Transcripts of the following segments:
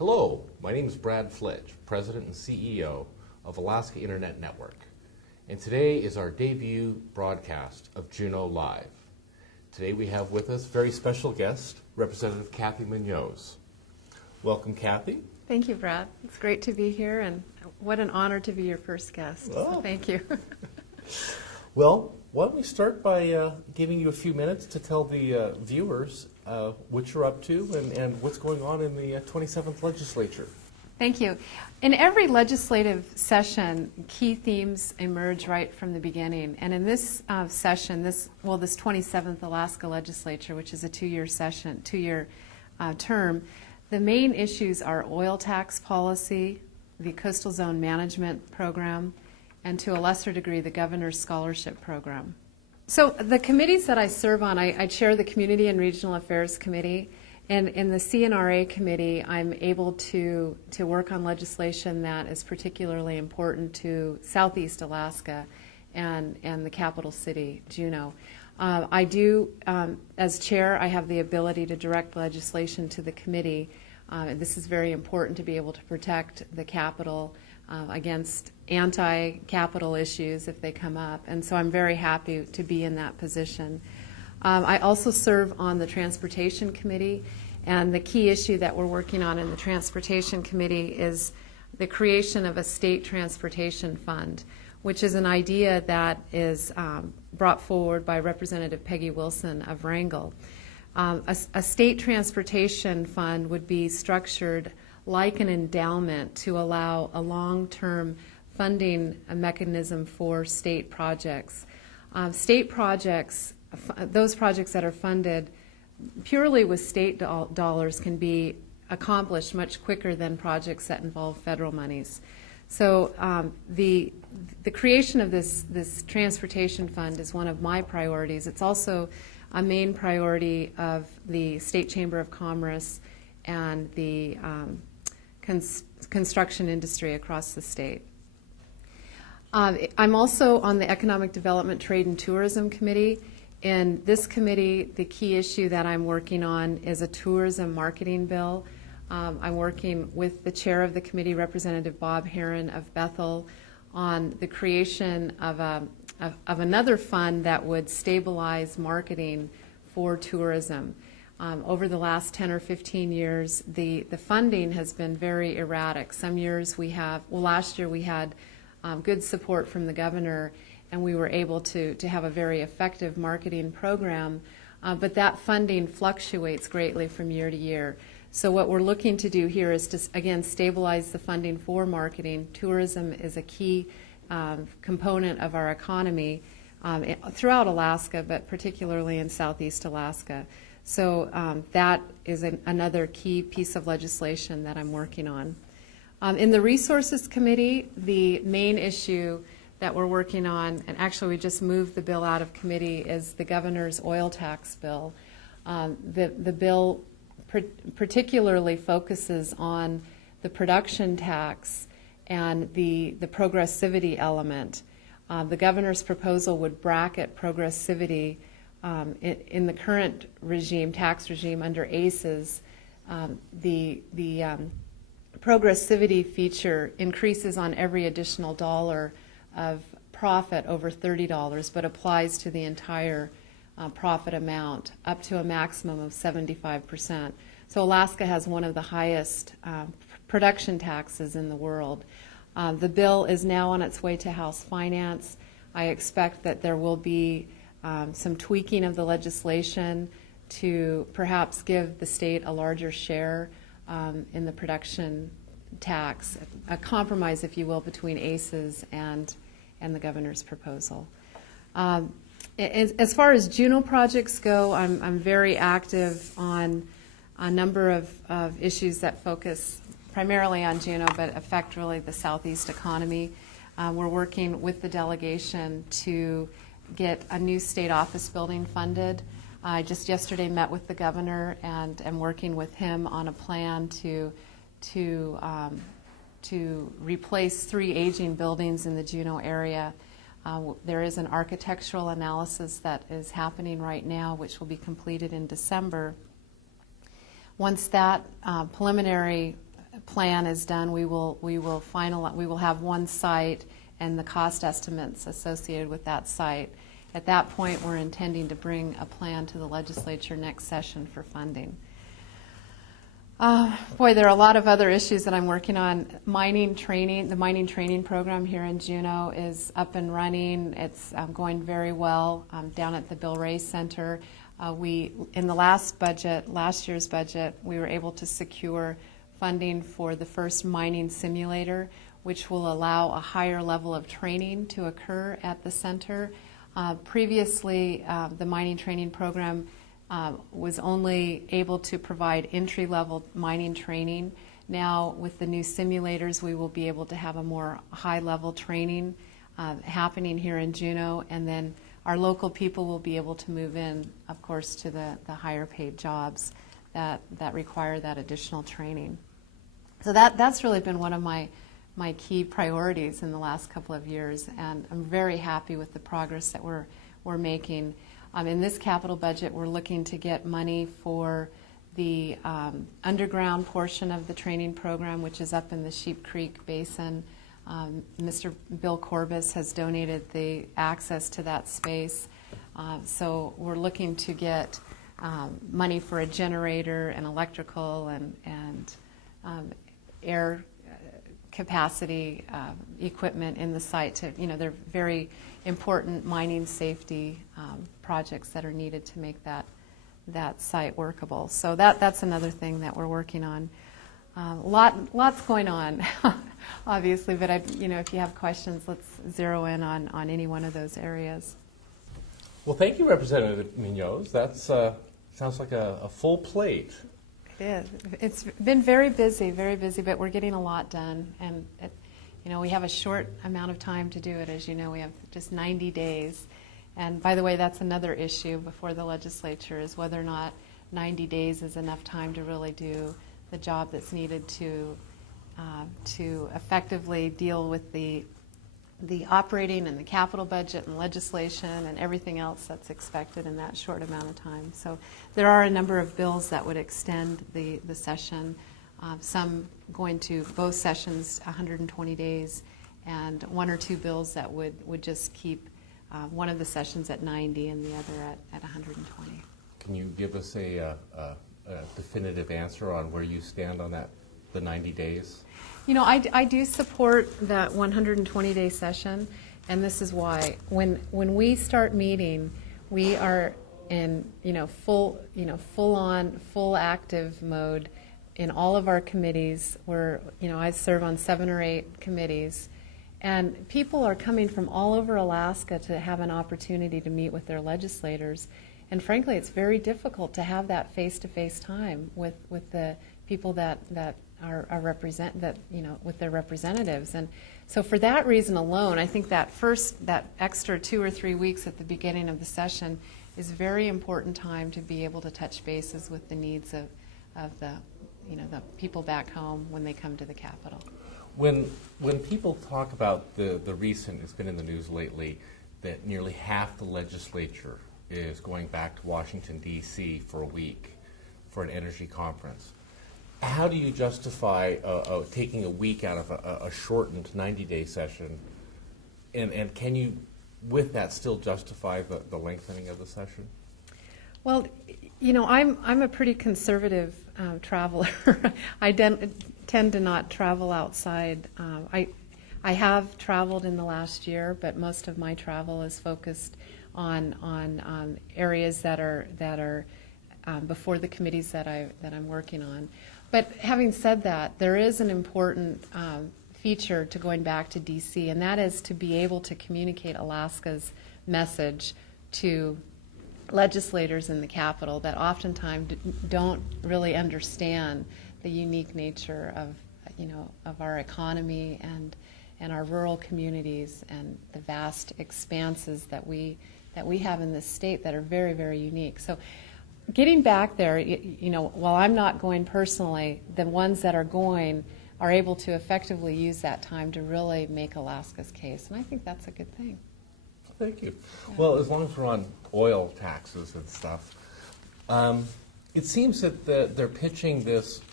Hello, my name is Brad Fluetsch, President and CEO of Alaska Internet Network, and today is our debut broadcast of Juneau Live. Today we have with us very special guest, Representative Cathy Munoz. Welcome, Cathy. Thank you, Brad. It's great to be here, and what an honor to be your first guest. Oh. So thank you. Well, why don't we start by giving you a few minutes to tell the viewers what you're up to and what's going on in the 27th Legislature. Thank you. In every legislative session, key themes emerge right from the beginning. And in this session, this 27th Alaska Legislature, which is a two-year term, the main issues are oil tax policy, the Coastal Zone Management Program, and to a lesser degree, the Governor's Scholarship Program. So the committees that I serve on, I chair the Community and Regional Affairs Committee, and in the CNRA committee, I'm able to work on legislation that is particularly important to Southeast Alaska and the capital city, Juneau. I do, as chair, I have the ability to direct legislation to the committee. This is very important to be able to protect the capital against anti-capital issues if they come up, and so I'm very happy to be in that position. I also serve on the Transportation Committee, and the key issue that we're working on in the Transportation Committee is the creation of a state transportation fund, which is an idea that is brought forward by Representative Peggy Wilson of Wrangell. A state transportation fund would be structured like an endowment to allow a long-term funding mechanism for state projects. State projects, those projects that are funded purely with state dollars can be accomplished much quicker than projects that involve federal monies. So the creation of this transportation fund is one of my priorities. It's also a main priority of the State Chamber of Commerce and the construction industry across the state. I'm also on the Economic Development, Trade, and Tourism Committee. In this committee, the key issue that I'm working on is a tourism marketing bill. I'm working with the chair of the committee, Representative Bob Herron of Bethel, on the creation of another fund that would stabilize marketing for tourism. Over the last 10 or 15 years, the funding has been very erratic. Some years we have, well, last year we had good support from the governor, and we were able to have a very effective marketing program, but that funding fluctuates greatly from year to year. So what we're looking to do here is to, again, stabilize the funding for marketing. Tourism is a key component of our economy throughout Alaska, but particularly in Southeast Alaska. So that is another key piece of legislation that I'm working on. In the Resources Committee, the main issue that we're working on, and actually we just moved the bill out of committee, is the governor's oil tax bill. The bill particularly focuses on the production tax and the progressivity element. The governor's proposal would bracket progressivity in the current regime, tax regime under ACES. The progressivity feature increases on every additional dollar of profit over $30, but applies to the entire profit amount up to a maximum of 75%. So Alaska has one of the highest production taxes in the world. The bill is now on its way to House Finance. I expect that there will be some tweaking of the legislation to perhaps give the state a larger share in the production tax, a compromise, if you will, between ACES and the governor's proposal. As far as Juneau projects go, I'm very active on a number of issues that focus primarily on Juneau, but affect really the Southeast economy. We're working with the delegation to get a new state office building funded. I just yesterday met with the governor and am working with him on a plan to replace 3 aging buildings in the Juneau area. There is an architectural analysis that is happening right now, which will be completed in December. Once that preliminary plan is done, we will have one site and the cost estimates associated with that site. At that point, we're intending to bring a plan to the legislature next session for funding. Boy, there are a lot of other issues that I'm working on. Mining training, the mining training program here in Juneau is up and running. It's going very well down at the Bill Ray Center. In the last year's budget, we were able to secure funding for the first mining simulator, which will allow a higher level of training to occur at the center. Previously, the mining training program was only able to provide entry-level mining training. Now, with the new simulators, we will be able to have a more high-level training happening here in Juneau, and then our local people will be able to move in, of course, to the higher-paid jobs that require that additional training. So that's really been one of my key priorities in the last couple of years, and I'm very happy with the progress that we're making. In this capital budget, we're looking to get money for the underground portion of the training program, which is up in the Sheep Creek Basin. Mr. Bill Corbis has donated the access to that space. So we're looking to get money for a generator and electrical and air capacity equipment in the site to, they're very important mining safety projects that are needed to make that site workable. So that's another thing that we're working on. Lots going on, obviously, but if you have questions, let's zero in on any one of those areas. Well, thank you, Representative Munoz. That sounds like a full plate. It is. It's been very busy, but we're getting a lot done. And, we have a short amount of time to do it. As you know, we have just 90 days. And by the way, that's another issue before the legislature, is whether or not 90 days is enough time to really do the job that's needed to effectively deal with the operating and the capital budget and legislation and everything else that's expected in that short amount of time. So there are a number of bills that would extend the session, some going to both sessions 120 days, and one or two bills that would just keep one of the sessions at 90 and the other at 120. Can you give us a definitive answer on where you stand on the 90 days? I do support that 120-day session, and this is why. When we start meeting, we are in full active mode in all of our committees. I serve on 7 or 8 committees, and people are coming from all over Alaska to have an opportunity to meet with their legislators. And frankly, it's very difficult to have that face-to-face time with the people that with their representatives. And so for that reason alone, I think that extra 2 or 3 weeks at the beginning of the session is very important time to be able to touch bases with the needs of the people back home when they come to the Capitol. When people talk about the recent, it's been in the news lately, that nearly half the legislature is going back to Washington, D.C. for a week for an energy conference. How do you justify taking a week out of a shortened 90-day session, and can you, with that, still justify the lengthening of the session? Well, I'm a pretty conservative traveler. I tend to not travel outside. I have traveled in the last year, but most of my travel is focused on areas that are before the committees that I'm working on. But having said that, there is an important feature to going back to D.C., and that is to be able to communicate Alaska's message to legislators in the Capitol that oftentimes don't really understand the unique nature of our economy and our rural communities and the vast expanses that we have in this state that are very, very unique. So getting back there, while I'm not going personally, the ones that are going are able to effectively use that time to really make Alaska's case, and I think that's a good thing. Thank you. Yeah. Well, as long as we're on oil taxes and stuff, it seems that they're pitching this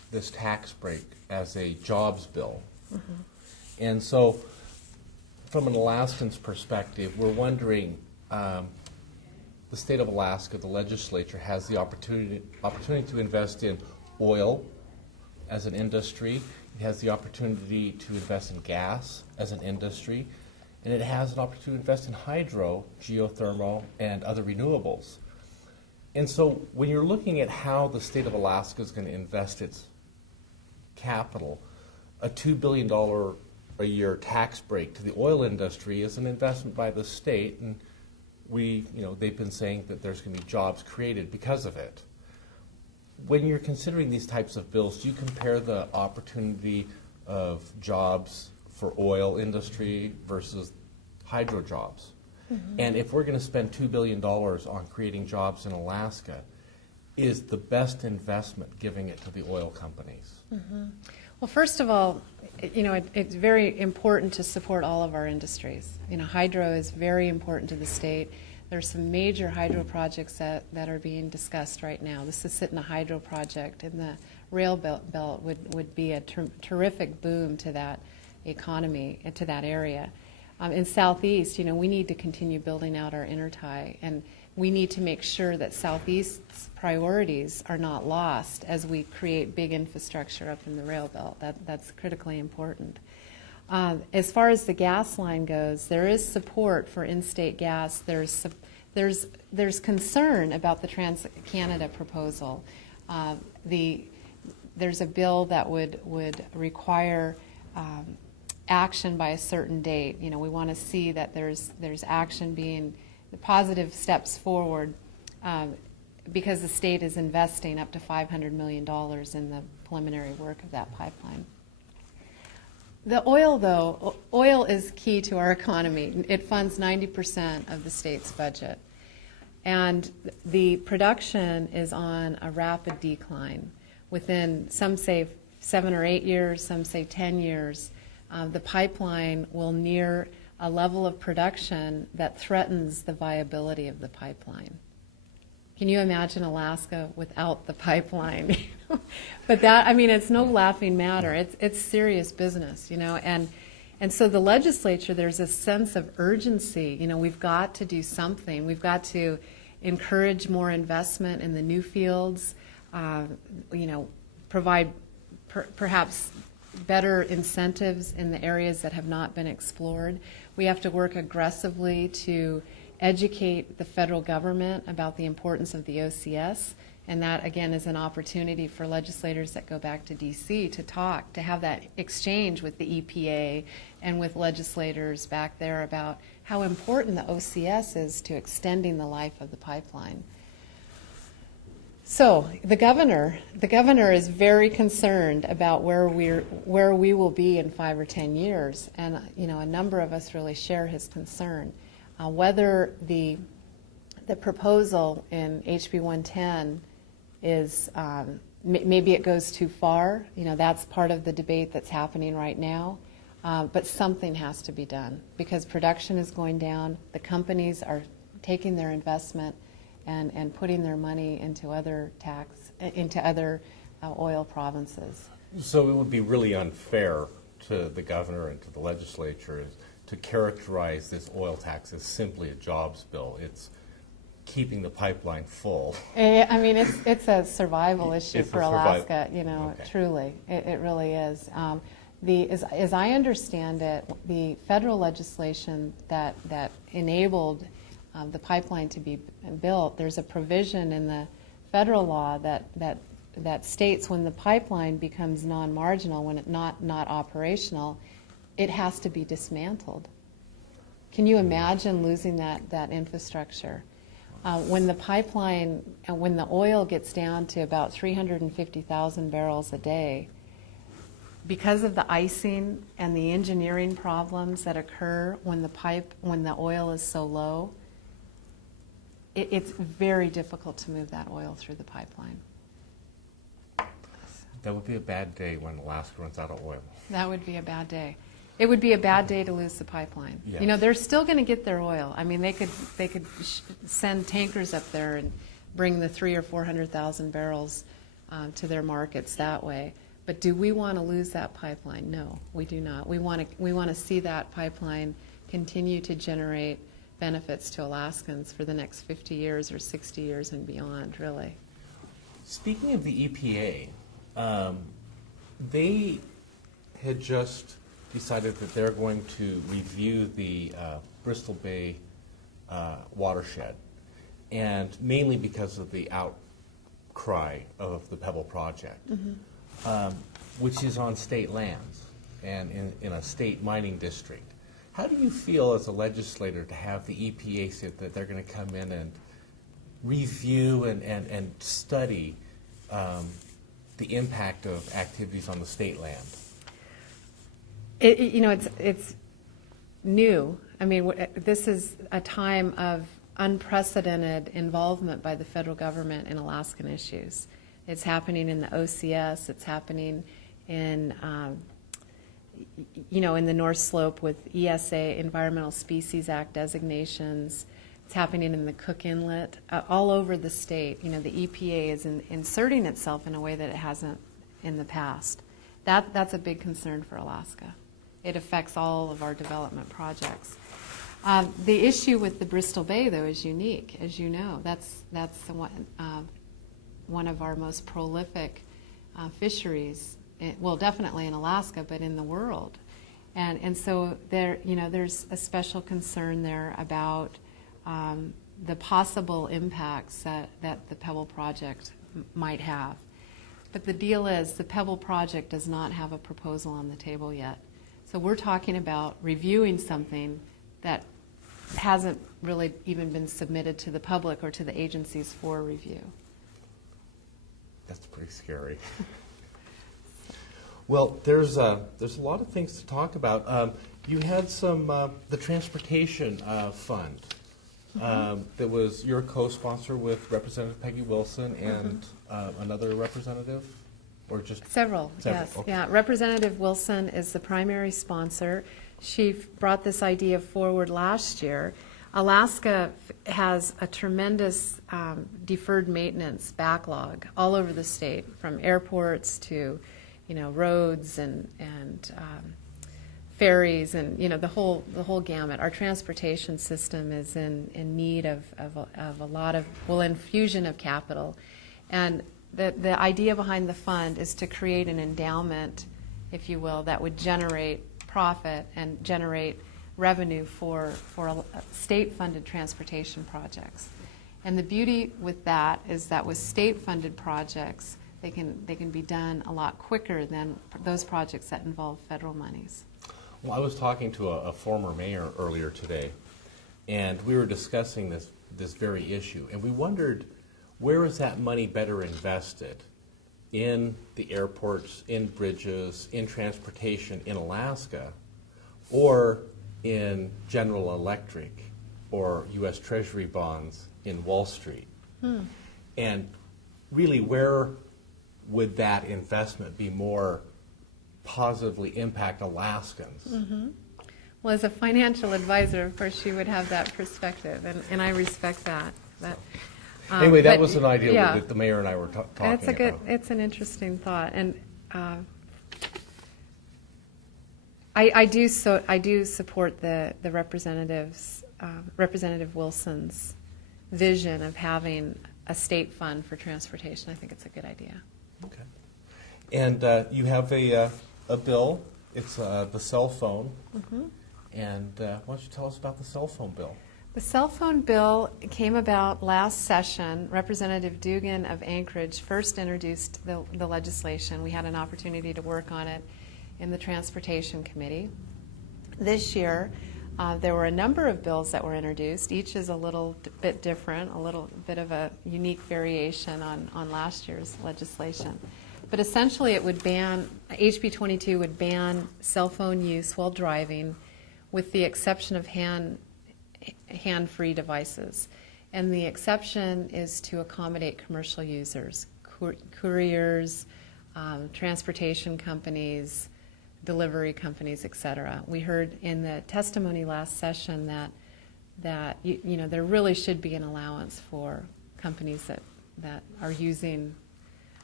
this tax break as a jobs bill. And so, from an Alaskan's perspective, we're wondering, the state of Alaska, the legislature, has the opportunity to invest in oil as an industry. It has the opportunity to invest in gas as an industry. And it has an opportunity to invest in hydro, geothermal, and other renewables. And so when you're looking at how the state of Alaska is going to invest its capital, a $2 billion a year tax break to the oil industry is an investment by the state, and they've been saying that there's going to be jobs created because of it. When you're considering these types of bills, do you compare the opportunity of jobs for oil industry versus hydro jobs? And if we're going to spend $2 billion on creating jobs in Alaska, is the best investment giving it to the oil companies? Well, first of all, it's very important to support all of our industries. Hydro is very important to the state. There's some major hydro projects that are being discussed right now. The Susitna Hydro Project in the rail belt would be a terrific boom to that economy and to that area. In Southeast, we need to continue building out our intertie, and we need to make sure that Southeast's priorities are not lost as we create big infrastructure up in the rail belt. That's critically important. As far as the gas line goes, there is support for in-state gas. There's concern about the Trans-Canada proposal. There's a bill that would require action by a certain date. We want to see that there's action being the positive steps forward because the state is investing up to $500 million in the preliminary work of that pipeline. The oil, though, oil is key to our economy. It funds 90% of the state's budget. And the production is on a rapid decline. Within, some say 7 or 8 years, some say 10 years, the pipeline will near a level of production that threatens the viability of the pipeline. Can you imagine Alaska without the pipeline? But it's no laughing matter. It's serious business, and so the legislature, there's a sense of urgency. We've got to do something. We've got to encourage more investment in the new fields, provide perhaps better incentives in the areas that have not been explored. We have to work aggressively to educate the federal government about the importance of the OCS, and that again is an opportunity for legislators that go back to DC to have that exchange with the EPA and with legislators back there about how important the OCS is to extending the life of the pipeline. So the governor is very concerned about where we will be in 5 or 10 years, and a number of us really share his concern. Whether the proposal in HB 110 is maybe it goes too far, that's part of the debate that's happening right now. But something has to be done because production is going down. The companies are taking their investment and putting their money into other oil provinces. So it would be really unfair to the governor and to the legislature to characterize this oil tax as simply a jobs bill. It's keeping the pipeline full. It's a survival issue for Alaska. Okay. Truly, it really is. As I understand it, the federal legislation that enabled the pipeline to be built, there's a provision in the federal law that states when the pipeline becomes non-marginal, when it's not operational, it has to be dismantled. Can you imagine losing that infrastructure? When the oil gets down to about 350,000 barrels a day, because of the icing and the engineering problems that occur when the oil is so low, it's very difficult to move that oil through the pipeline. That would be a bad day when Alaska runs out of oil. That would be a bad day. It would be a bad day to lose the pipeline. Yes. They're still going to get their oil. They could send tankers up there and bring the 300,000 or 400,000 barrels to their markets that way. But do we want to lose that pipeline? No, we do not. We want to see that pipeline continue to generate benefits to Alaskans for the next 50 years or 60 years and beyond, really. Speaking of the EPA, they had just decided that they're going to review the Bristol Bay watershed, and mainly because of the outcry of the Pebble Project, which is on state lands and in a state mining district. How do you feel as a legislator to have the EPA say that they're going to come in and review and study the impact of activities on the state land? It's new. I mean, this is a time of unprecedented involvement by the federal government in Alaskan issues. It's happening in the OCS. It's happening in in the North Slope with ESA, Environmental Species Act designations. It's happening in the Cook Inlet, all over the state. The EPA is inserting itself in a way that it hasn't in the past. That's a big concern for Alaska. It affects all of our development projects. The issue with the Bristol Bay, though, is unique, as you know. That's one of our most prolific fisheries. Well, definitely in Alaska, but in the world, and so there's a special concern there about the possible impacts that the Pebble Project might have. But the deal is, the Pebble Project does not have a proposal on the table yet. So we're talking about reviewing something that hasn't really even been submitted to the public or to the agencies for review. That's pretty scary. Well, there's a lot of things to talk about. You had the transportation fund that was your co-sponsor with Representative Peggy Wilson and another representative, or just several? Yes, okay. Yeah. Representative Wilson is the primary sponsor. She brought this idea forward last year. Alaska has a tremendous deferred maintenance backlog all over the state, from airports to roads and ferries and the whole gamut. Our transportation system is in need of a lot of infusion of capital, and the idea behind the fund is to create an endowment, if you will, that would generate profit and generate revenue for state-funded transportation projects. And the beauty with that is that with state-funded projects, they can be done a lot quicker than those projects that involve federal monies. Well, I was talking to a former mayor earlier today, and we were discussing this very issue, and we wondered, where is that money better invested? In the airports, in bridges, in transportation in Alaska, or in General Electric or U.S. Treasury bonds in Wall Street? And really, where would that investment be more positively impact Alaskans? Well, as a financial advisor, of course, she would have that perspective, and I respect that. Anyway, that was an idea that the mayor and I were talking about. It's an interesting thought, and I do support the Representative Wilson's vision of having a state fund for transportation. I think it's a good idea. Okay. And you have a bill. It's the cell phone. And why don't you tell us about the cell phone bill? The cell phone bill came about last session. Representative Dugan of Anchorage first introduced the legislation. We had an opportunity to work on it in the Transportation Committee. This year, there were a number of bills that were introduced. Each is a little bit different, a little bit of a unique variation on last year's legislation. But essentially it would ban, HB 22 would ban cell phone use while driving, with the exception of hand-free devices. And the exception is to accommodate commercial users, couriers, transportation companies, delivery companies, etc. We heard in the testimony last session that there really should be an allowance for companies that are using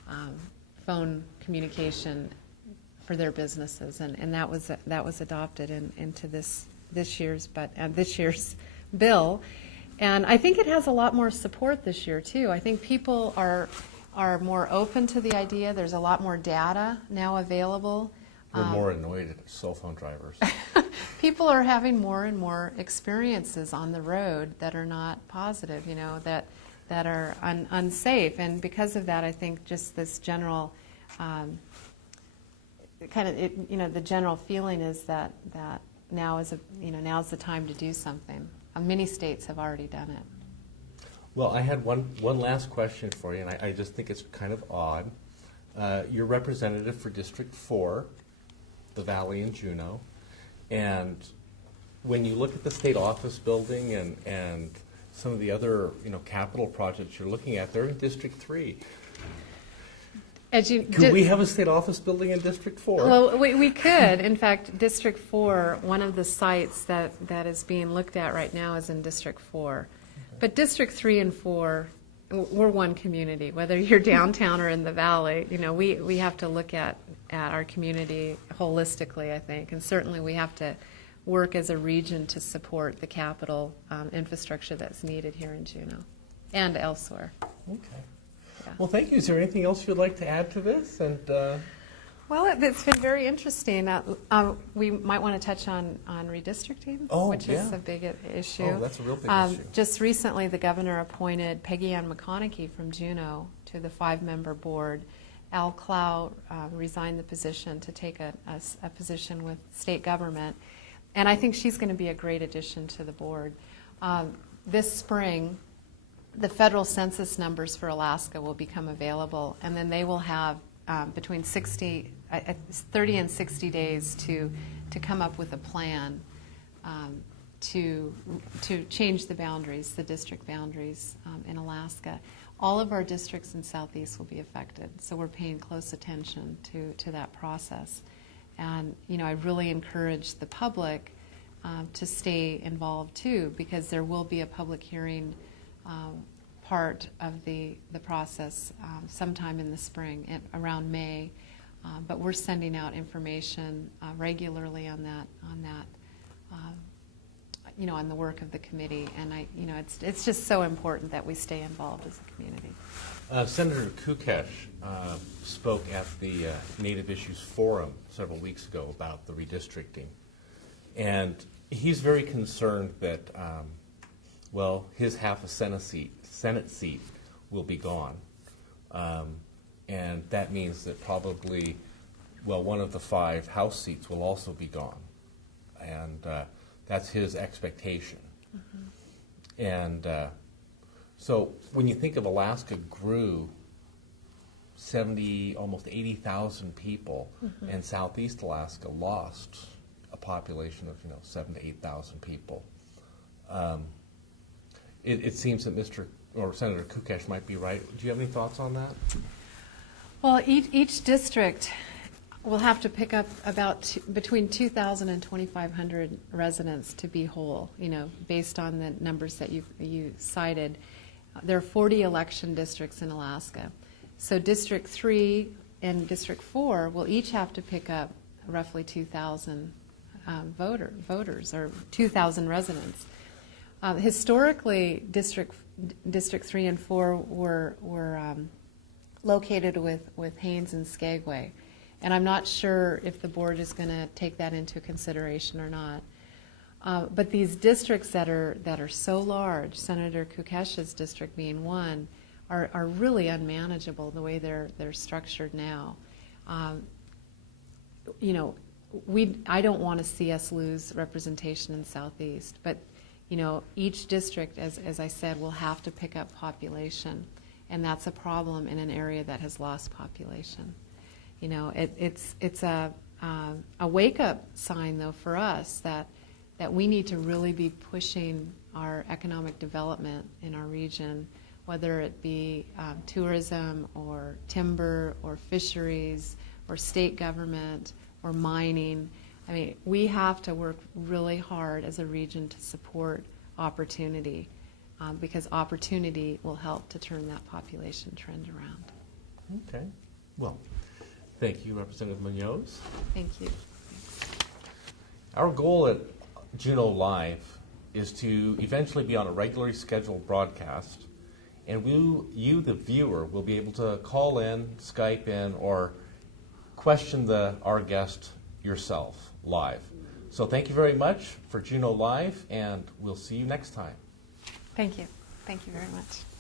phone communication for their businesses, and that was adopted into this year's bill, and I think it has a lot more support this year too. I think people are more open to the idea. There's a lot more data now available. We're more annoyed at cell phone drivers. People are having more and more experiences on the road that are not positive, that are unsafe, and because of that, I think just this general the general feeling is that now is now's the time to do something. Many states have already done it. Well, I had one last question for you, and I just think it's kind of odd. You're representative for District 4, the Valley in Juneau, and when you look at the state office building and some of the other capital projects you're looking at, they're in District 3. Could we have a state office building in District 4? Well, we could. In fact, District 4, one of the sites that is being looked at right now is in District 4. But District 3 and 4, we're one community. Whether you're downtown or in the valley, we have to look at our community holistically, I think. And certainly we have to work as a region to support the capital infrastructure that's needed here in Juneau and elsewhere. Okay. Yeah. Well, thank you. Is there anything else you'd like to add to this? And well, it's been very interesting. We might want to touch on redistricting, which is a big issue. Oh, that's a real big issue. Just recently, the governor appointed Peggy Ann McConaughey from Juneau to the 5-member board. Al Clow resigned the position to take a position with state government, and I think she's going to be a great addition to the board. This spring, the federal census numbers for Alaska will become available, and then they will have between 30 and 60 days to come up with a plan to change the boundaries, the district boundaries in Alaska. All of our districts in Southeast will be affected, so we're paying close attention to that process. And I really encourage the public to stay involved too, because there will be a public hearing part of the process sometime in the spring, around May. But we're sending out information regularly on that, on the work of the committee, and it's just so important that we stay involved as a community. Senator Kukesh spoke at the Native Issues Forum several weeks ago about the redistricting, and he's very concerned that his half a Senate seat will be gone, and that means that probably one of the 5 House seats will also be gone, and that's his expectation. Mm-hmm. And so when you think of Alaska grew 70, almost 80,000 people, mm-hmm. and Southeast Alaska lost a population of 7,000 to 8,000 people. It seems that Senator Kukesh might be right. Do you have any thoughts on that? Well, each district will have to pick up about between 2,000 and 2,500 residents to be whole, based on the numbers that you cited. There are 40 election districts in Alaska. So District 3 and District 4 will each have to pick up roughly 2,000 voters or 2,000 residents. Historically, District 3 and 4 were located with Haines and Skagway, and I'm not sure if the board is going to take that into consideration or not. But these districts that are so large, Senator Kukesh's district being one, are really unmanageable the way they're structured now. I don't want to see us lose representation in Southeast, but each district, as I said, will have to pick up population, and that's a problem in an area that has lost population. It's a wake-up sign, though, for us that we need to really be pushing our economic development in our region, whether it be tourism or timber or fisheries or state government or mining. I mean, we have to work really hard as a region to support opportunity, because opportunity will help to turn that population trend around. Okay. Well, thank you, Representative Munoz. Thank you. Our goal at Juneau Live is to eventually be on a regularly scheduled broadcast, and you, the viewer, will be able to call in, Skype in, or question our guest yourself live. So thank you very much for Juneau Live, and we'll see you next time. Thank you. Thank you very much.